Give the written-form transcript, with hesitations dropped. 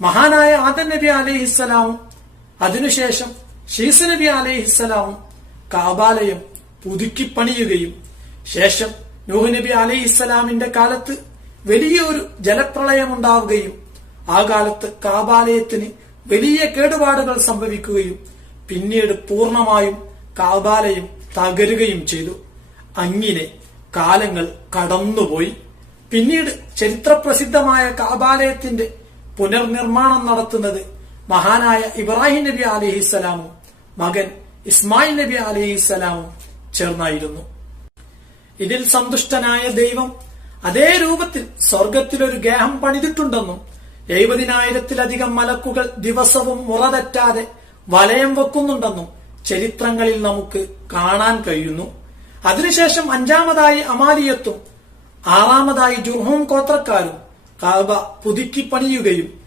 മഹാനായ ആദം നബി അലൈഹിസ്സലാമും അതിനുശേഷം ശീസ് നബി അലൈഹിസ്സലാമും കാബാലയം പുതുക്കിപ്പണിയുകയും ശേഷം നൂഹ് നബി അലൈഹിസ്സലാമിന്റെ കാലത്ത് വലിയൊരു ജലപ്രളയമുണ്ടാവുകയും ആ കാലത്ത് കാബാലയത്തിന് വലിയ കേടുപാടുകൾ സംഭവിക്കുകയും പിന്നീട് പൂർണ്ണമായും കാബാലയം തകരുകയും ചെയ്തു. അങ്ങനെ കാലങ്ങൾ കടന്നുപോയി. പിന്നീട് ചരിത്രപ്രസിദ്ധമായ കാബാലയത്തിന്റെ പുനർനിർമ്മാണം നടത്തുന്നത് മഹാനായ ഇബ്രാഹിം നബി അലൈഹിസ്സലാമും മകൻ ഇസ്മായിൽ നബി അലൈഹിസ്സലാമും ചേർന്നായിരുന്നു. ഇതിൽ സന്തുഷ്ടനായ ദൈവം അതേ രൂപത്തിൽ സ്വർഗത്തിലൊരു ഗേഹം പണിതിട്ടുണ്ടെന്നും 70,000-ലധികം മലക്കുകൾ ദിവസവും മുറതെറ്റാതെ വലയം വെക്കുന്നുണ്ടെന്നും ചരിത്രങ്ങളിൽ നമുക്ക് കാണാൻ കഴിയുന്നു. അതിനുശേഷം 5-മതായി അമാലിയത്തും 6-മതായി ജുർഹൂം ഗോത്രക്കാരും കഅബ പുതുക്കി പണിയുകയും